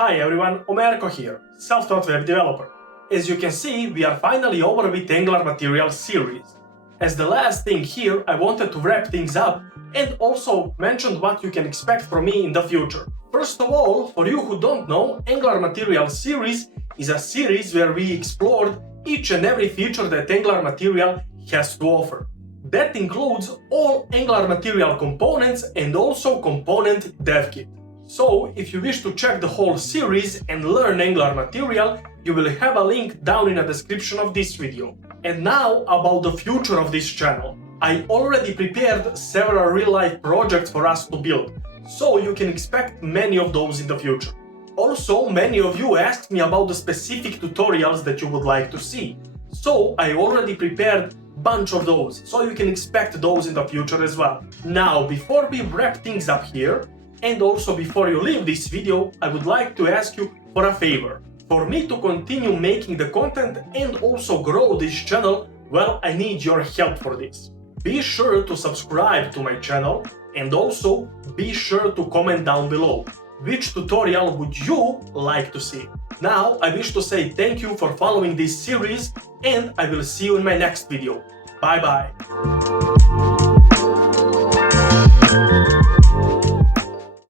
Hi everyone, Omerko here, self-taught web developer. As you can see, we are finally over with Angular Material series. As the last thing here, I wanted to wrap things up and also mention what you can expect from me in the future. First of all, for you who don't know, Angular Material series is a series where we explored each and every feature that Angular Material has to offer. That includes all Angular Material components and also component dev kit. So, if you wish to check the whole series and learn Angular Material, you will have a link down in the description of this video. And now about the future of this channel. I already prepared several real-life projects for us to build, so you can expect many of those in the future. Also, many of you asked me about the specific tutorials that you would like to see, so I already prepared a bunch of those, so you can expect those in the future as well. Now, before we wrap things up here, and also before you leave this video, I would like to ask you for a favor. For me to continue making the content and also grow this channel, well, I need your help for this. Be sure to subscribe to my channel and also be sure to comment down below. Which tutorial would you like to see? Now, I wish to say thank you for following this series and I will see you in my next video. Bye bye.